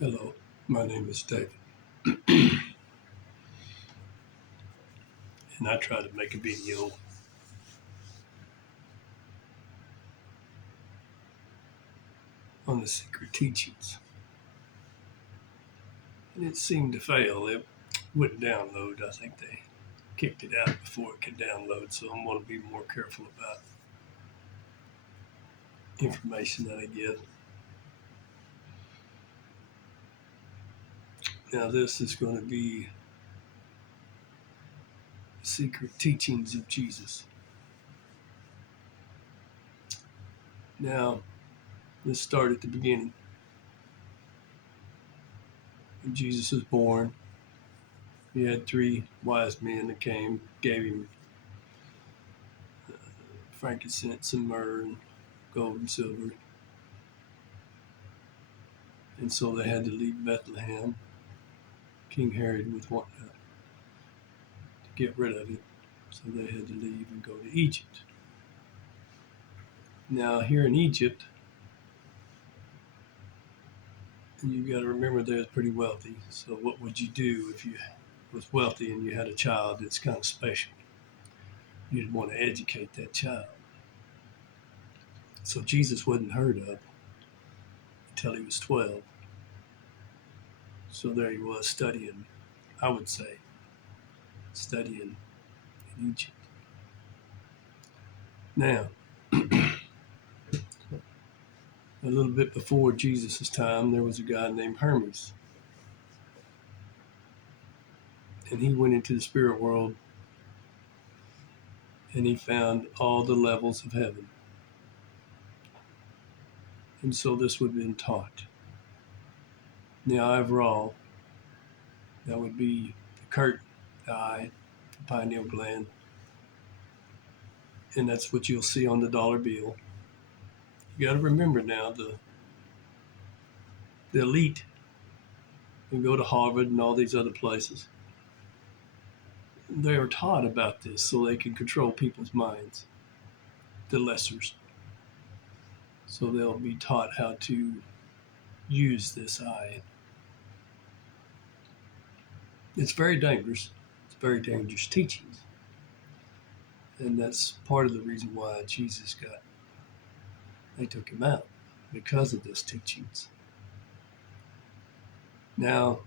Hello, my name is David, and I try to make a video on the secret teachings, and it seemed to fail. It wouldn't download. I think they kicked it out before it could download, so I'm going to be more careful about information that I give. Now, this is going to be secret teachings of Jesus. Now, let's start at the beginning. When Jesus was born, he had three wise men that came, gave him frankincense and myrrh and gold and silver. And so they had to leave Bethlehem. King Herod was wanting to get rid of it, so they had to leave and go to Egypt. Now, here in Egypt, you got to remember they're pretty wealthy. So, what would you do if you was wealthy and you had a child that's kind of special? You'd want to educate that child. So Jesus wasn't heard of until he was 12. So there he was studying, I would say, studying in Egypt. Now, a little bit before Jesus' time, there was a guy named Hermes. And he went into the spirit world and he found all the levels of heaven. And so this would have been taught. The eye of Ra, that would be the curtain, the eye, the pineal gland. And that's what you'll see on the dollar bill. You got to remember now, the elite who go to Harvard and all these other places, they are taught about this so they can control people's minds, the lessers. So they'll be taught how to use this eye. It's very dangerous. It's very dangerous teachings. And that's part of the reason why they took him out, because of those teachings. Now,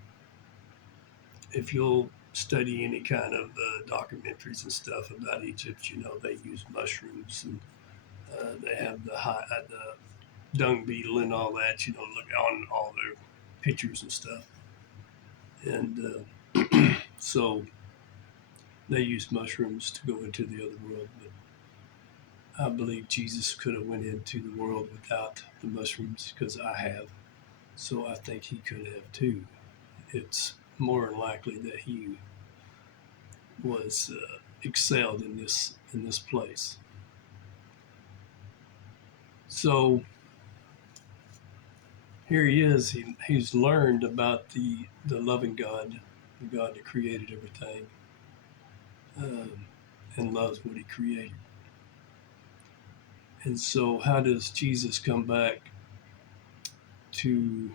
if you'll study any kind of documentaries and stuff about Egypt, they use mushrooms and they have the dung beetle and all that, look on all their pictures and stuff. And so they use mushrooms to go into the other world. But I believe Jesus could have went into the world without the mushrooms, because I have. So I think he could have too. It's more than likely that he was excelled in this place. So here he is. He's learned about the loving God, the God that created everything, and loves what he created. And so how does Jesus come back to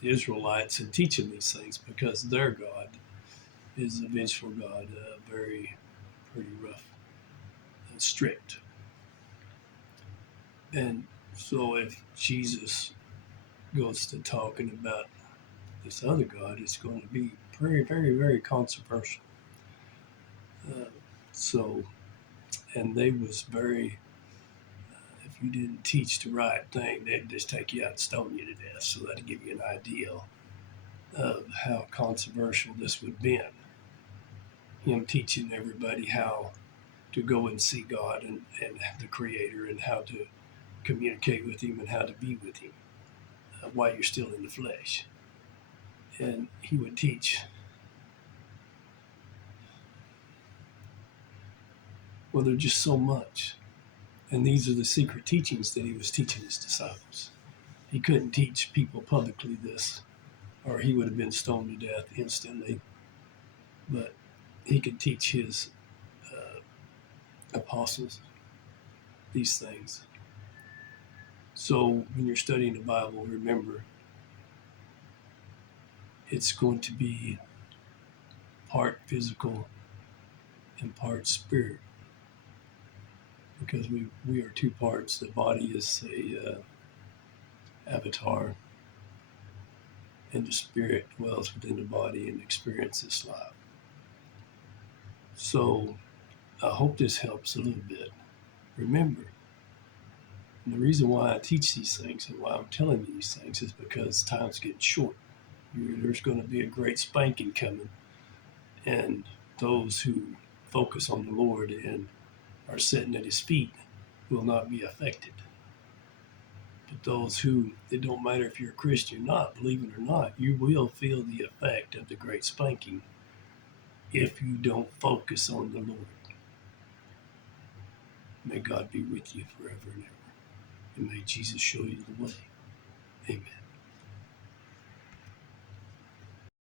the Israelites and teach them these things? Because their God is a vengeful God, pretty rough and strict. And so if Jesus goes to talking about this other God, it's going to be very, very, very controversial. So, and they was very, if you didn't teach the right thing, they'd just take you out and stone you to death. So that'd give you an idea of how controversial this would have been. Him teaching everybody how to go and see God and the Creator, and how to communicate with him and how to be with him while you're still in the flesh. And he would teach, well, there's just so much. And these are the secret teachings that he was teaching his disciples. He couldn't teach people publicly this, or he would have been stoned to death instantly. But he could teach his apostles these things. So when you're studying the Bible, remember it's going to be part physical and part spirit, because we are two parts. The body is a avatar, and the spirit dwells within the body and experiences life. So I hope this helps a little bit. Remember, and the reason why I teach these things and why I'm telling you these things is because time's getting short. There's going to be a great spanking coming, and those who focus on the Lord and are sitting at his feet will not be affected. But those who, it don't matter if you're a Christian or not, believe it or not, you will feel the effect of the great spanking if you don't focus on the Lord. May God be with you forever and ever. And may Jesus show you the way. Amen.